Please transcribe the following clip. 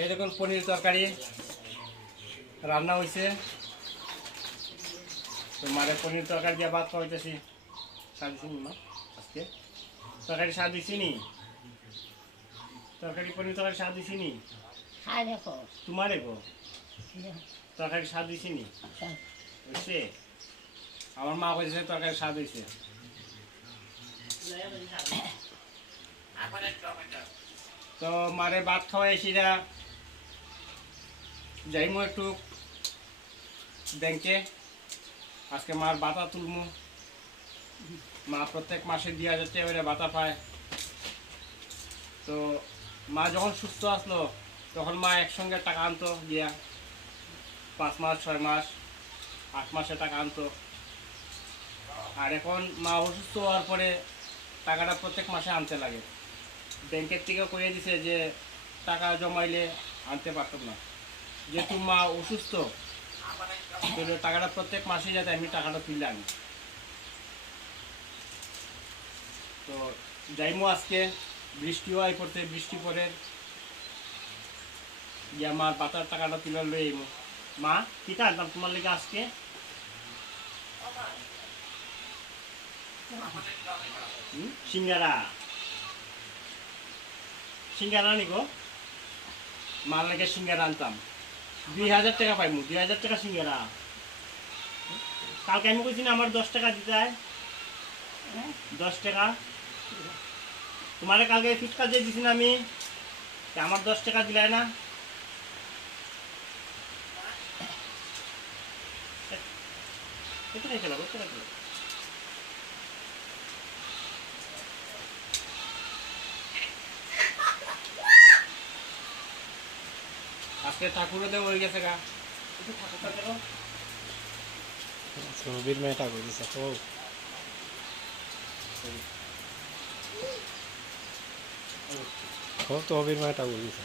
এই দেখুন পনির তরকারি রান্না হয়েছে। তো মারে পনির তরকারি দিয়ে ভাত খাওয়াইতেছি। স্বাদ দিছি নি মা আজকে? তরকারি স্বাদ দিছি নি? তরকারি পনির তরকারি স্বাদ দিছি নি? তোমারে গো তরকারি স্বাদ দিছি নি? হয়েছে? আমার মা কইছে তরকারি স্বাদ হয়েছে। তো মারে ভাত খাওয়াইছিরা যাইমু একটু ব্যাংকে। আজকে মার বাতা তুলমু। মা প্রত্যেক মাসে ২,০০০ টাকা করে বাতা পায়। তো মা যখন সুস্থ আসলো তখন মা একসঙ্গে টাকা আনতো গিয়া ৫ মাস ৬ মাস ৮ মাসে টাকা আনতো। আর এখন মা অসুস্থ হওয়ার পরে টাকাটা প্রত্যেক মাসে আনতে লাগে। ব্যাংকের থেকেও কইয়ে দিছে যে টাকা জমাইলে আনতে পারতাম না, যেহেতু মা অসুস্থ টাকাটা প্রত্যেক মাসে যাতে আমি টাকাটা তুলে আনি। তো যাইমু আজকে, বৃষ্টিও আই পড়তে, বৃষ্টি পরে গিয়া মার পাতার টাকাটা তুলে লই আইমু। মা কিটা আনতাম তোমার লেগে আজকে? সিঙ্গারা। সিঙ্গারা নিকো মার লেগে সিঙ্গারা আনতাম। ২,০০০ টাকা পাইমু, ২,০০০ টাকা সিঙ্গারা। কালকে আমি কইছি না আমার ১০ টাকা দিতে হয়, ১০ টাকা তোমার কালকে ফুচকা দিয়ে দিছি না আমি, আমার ১০ টাকা দিলাই না? কোথায় খেলা কোথায় খেলা? আজকে ঠাকুরও দেব হয়ে গেছে গা, একটু ঠাকুরটা দেবো। ছবির মেয়ে ঠাকুর দিছে তো অবির মেয়ে ঠাকুর দিছে।